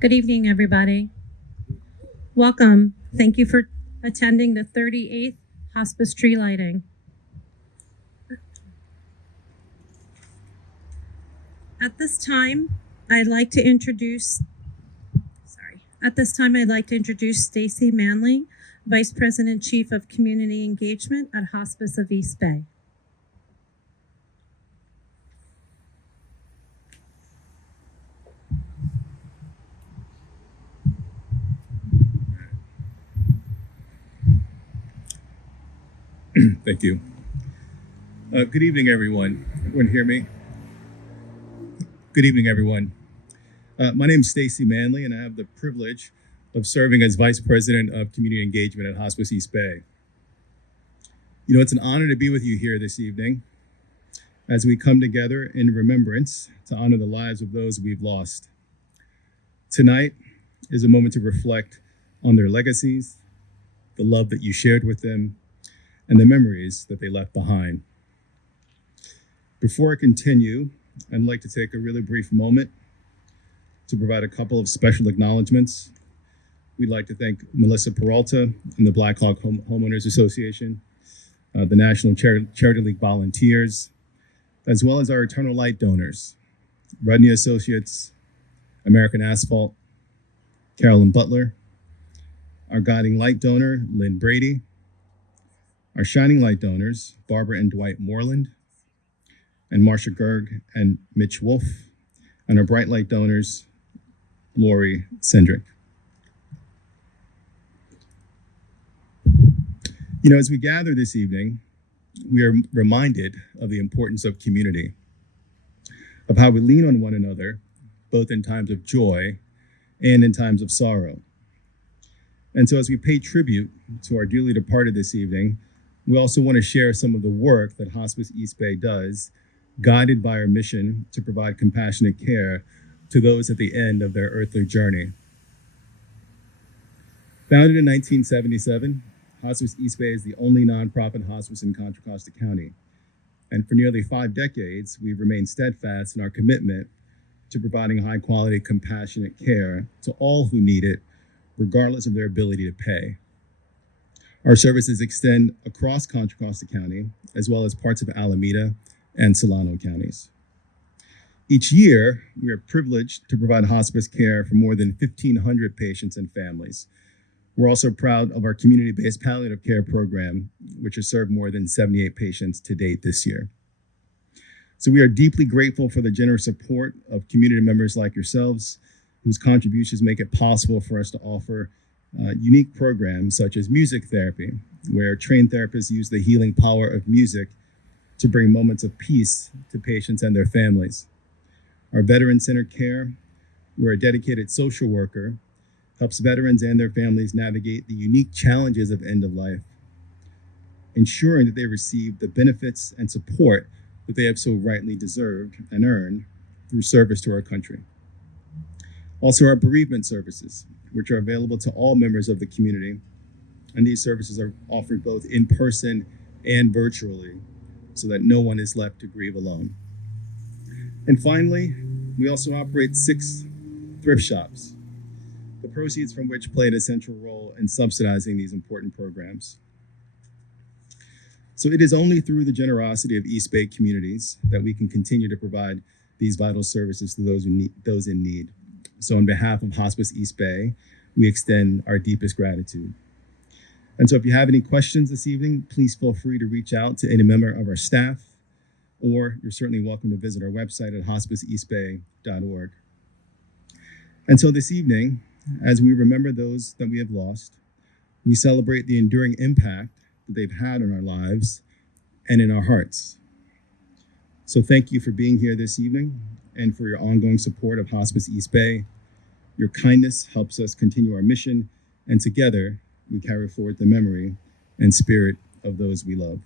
Good evening, everybody. Welcome. Thank you for attending the 38th Hospice Tree Lighting. At this time, I'd like to introduce Stacy Manley, Vice President Chief of Community Engagement at Hospice of East Bay. Thank you. Good evening, everyone. Everyone hear me? Good evening, everyone. My name is Stacy Manley, and I have the privilege of serving as Vice President of Community Engagement at Hospice East Bay. You know, it's an honor to be with you here this evening as we come together in remembrance to honor the lives of those we've lost. Tonight is a moment to reflect on their legacies, the love that you shared with them, and the memories that they left behind. Before I continue, I'd like to take a really brief moment to provide a couple of special acknowledgements. We'd like to thank Melissa Peralta and the Blackhawk Homeowners Association, the National Charity League volunteers, as well as our Eternal Light donors, Rudney Associates, American Asphalt, Carolyn Butler, our Guiding Light donor, Lynn Brady, our Shining Light donors, Barbara and Dwight Moreland, and Marsha Gerg and Mitch Wolf, and our Bright Light donors, Lori Sendrick. You know, as we gather this evening, we are reminded of the importance of community, of how we lean on one another, both in times of joy and in times of sorrow. And so as we pay tribute to our dearly departed this evening, we also want to share some of the work that Hospice East Bay does, guided by our mission to provide compassionate care to those at the end of their earthly journey. Founded in 1977, Hospice East Bay is the only nonprofit hospice in Contra Costa County. And for nearly 5 decades, we've remained steadfast in our commitment to providing high quality, compassionate care to all who need it, regardless of their ability to pay. Our services extend across Contra Costa County, as well as parts of Alameda and Solano counties. Each year, we are privileged to provide hospice care for more than 1,500 patients and families. We're also proud of our community-based palliative care program, which has served more than 78 patients to date this year. So we are deeply grateful for the generous support of community members like yourselves, whose contributions make it possible for us to offer unique programs such as music therapy, where trained therapists use the healing power of music to bring moments of peace to patients and their families. Our veteran-centered care, where a dedicated social worker helps veterans and their families navigate the unique challenges of end of life, ensuring that they receive the benefits and support that they have so rightly deserved and earned through service to our country. Also, our bereavement services, which are available to all members of the community. And these services are offered both in person and virtually, so that no one is left to grieve alone. And finally, we also operate 6 thrift shops, the proceeds from which play an essential role in subsidizing these important programs. So it is only through the generosity of East Bay communities that we can continue to provide these vital services to those in need. So on behalf of Hospice East Bay, we extend our deepest gratitude. And so if you have any questions this evening, please feel free to reach out to any member of our staff, or you're certainly welcome to visit our website at hospiceeastbay.org. And so this evening, as we remember those that we have lost, we celebrate the enduring impact that they've had on our lives and in our hearts. So thank you for being here this evening and for your ongoing support of Hospice East Bay. Your kindness helps us continue our mission, and together we carry forward the memory and spirit of those we love.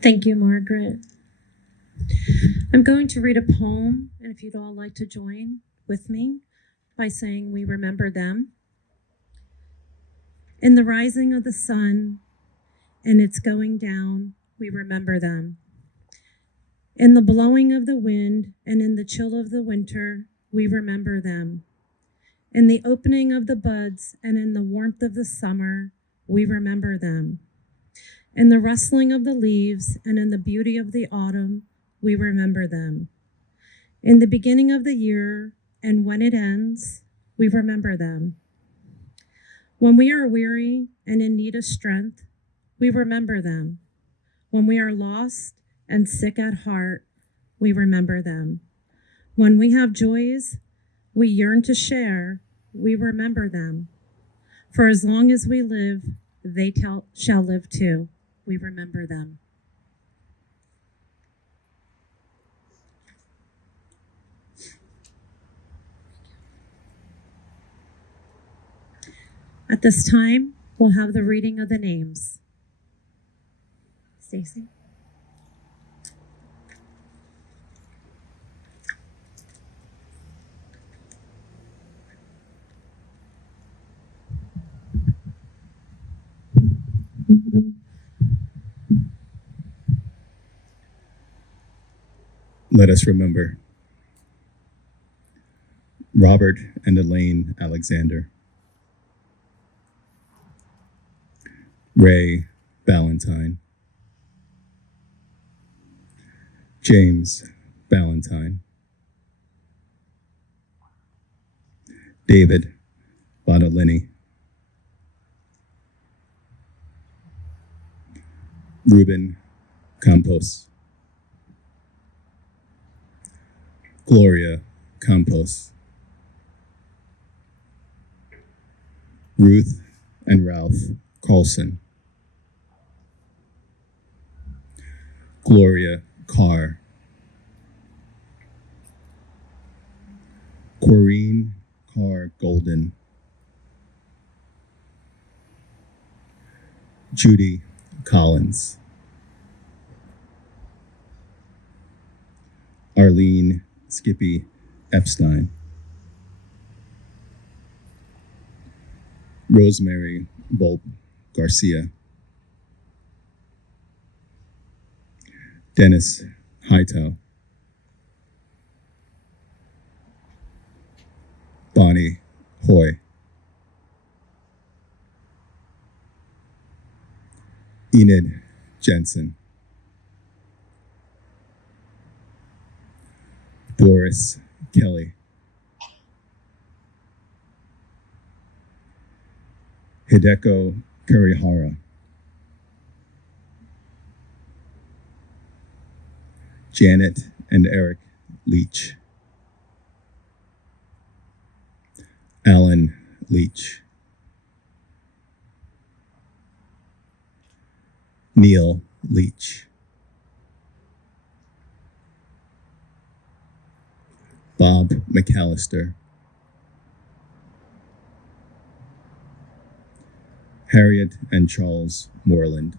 Thank you, Margaret. I'm going to read a poem, and if you'd all like to join with me by saying, "We remember them." In the rising of the sun and its going down, we remember them. In the blowing of the wind and in the chill of the winter, we remember them. In the opening of the buds and in the warmth of the summer, we remember them. In the rustling of the leaves and in the beauty of the autumn, we remember them. In the beginning of the year and when it ends, we remember them. When we are weary and in need of strength, we remember them. When we are lost and sick at heart, we remember them. When we have joys we yearn to share, we remember them. For as long as we live, they shall live too. We remember them. At this time, we'll have the reading of the names. Stacy. Let us remember Robert and Elaine Alexander, Ray Ballantyne, James Ballantyne, David Bonalini, Ruben Campos, Gloria Campos, Ruth and Ralph Carlson, Gloria Carr, Corrine Carr Golden, Judy Collins, Arlene Skippy Epstein, Rosemary Volpe Garcia, Dennis Hightow, Bonnie Hoy, Enid Jensen, Doris Kelly, Hideko Kurihara, Janet and Eric Leach, Alan Leach, Neil Leach, Bob McAllister, Harriet and Charles Moreland,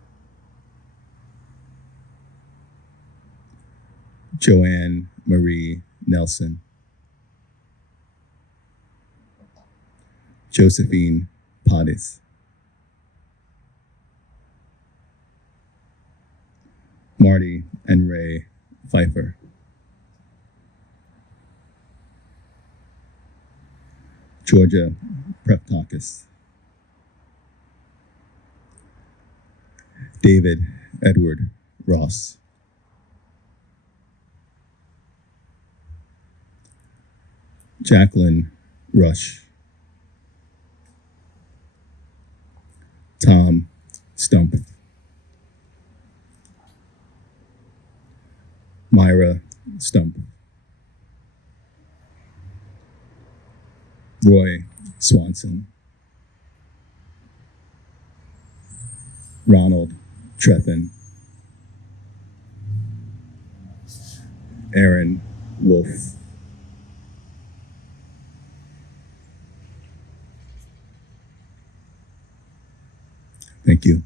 Joanne Marie Nelson, Josephine Pottis, Marty and Ray Pfeiffer, Georgia Preptakis, David Edward Ross, Jacqueline Rush, Tom Stump, Myra Stump, Roy Swanson, Ronald Treffin, Aaron Wolf, thank you.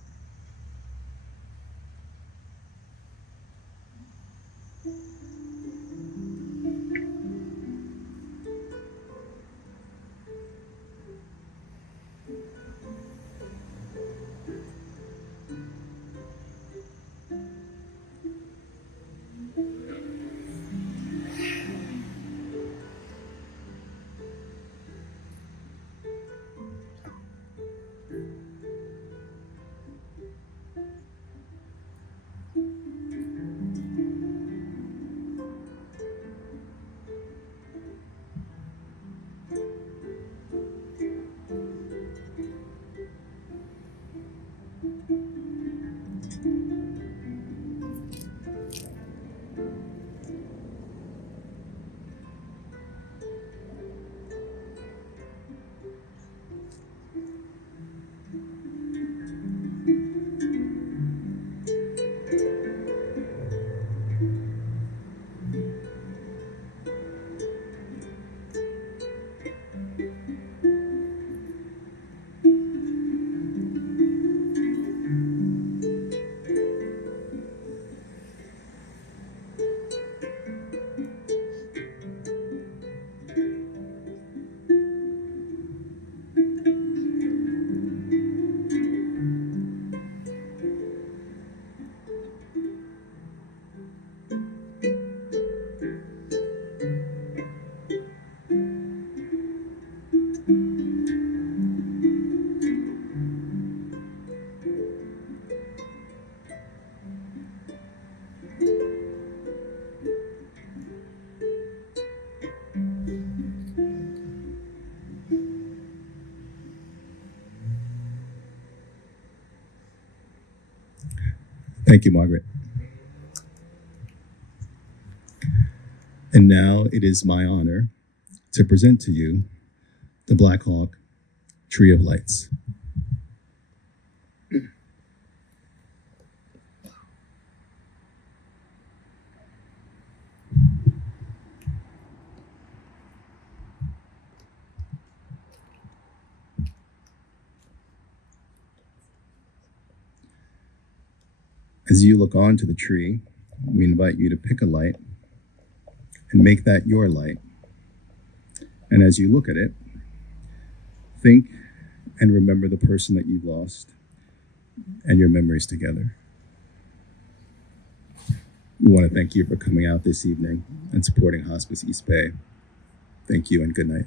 Thank you, Margaret. And now it is my honor to present to you the Blackhawk Tree of Lights. As you look onto the tree, we invite you to pick a light and make that your light. And as you look at it, think and remember the person that you've lost and your memories together. We want to thank you for coming out this evening and supporting Hospice East Bay. Thank you and good night.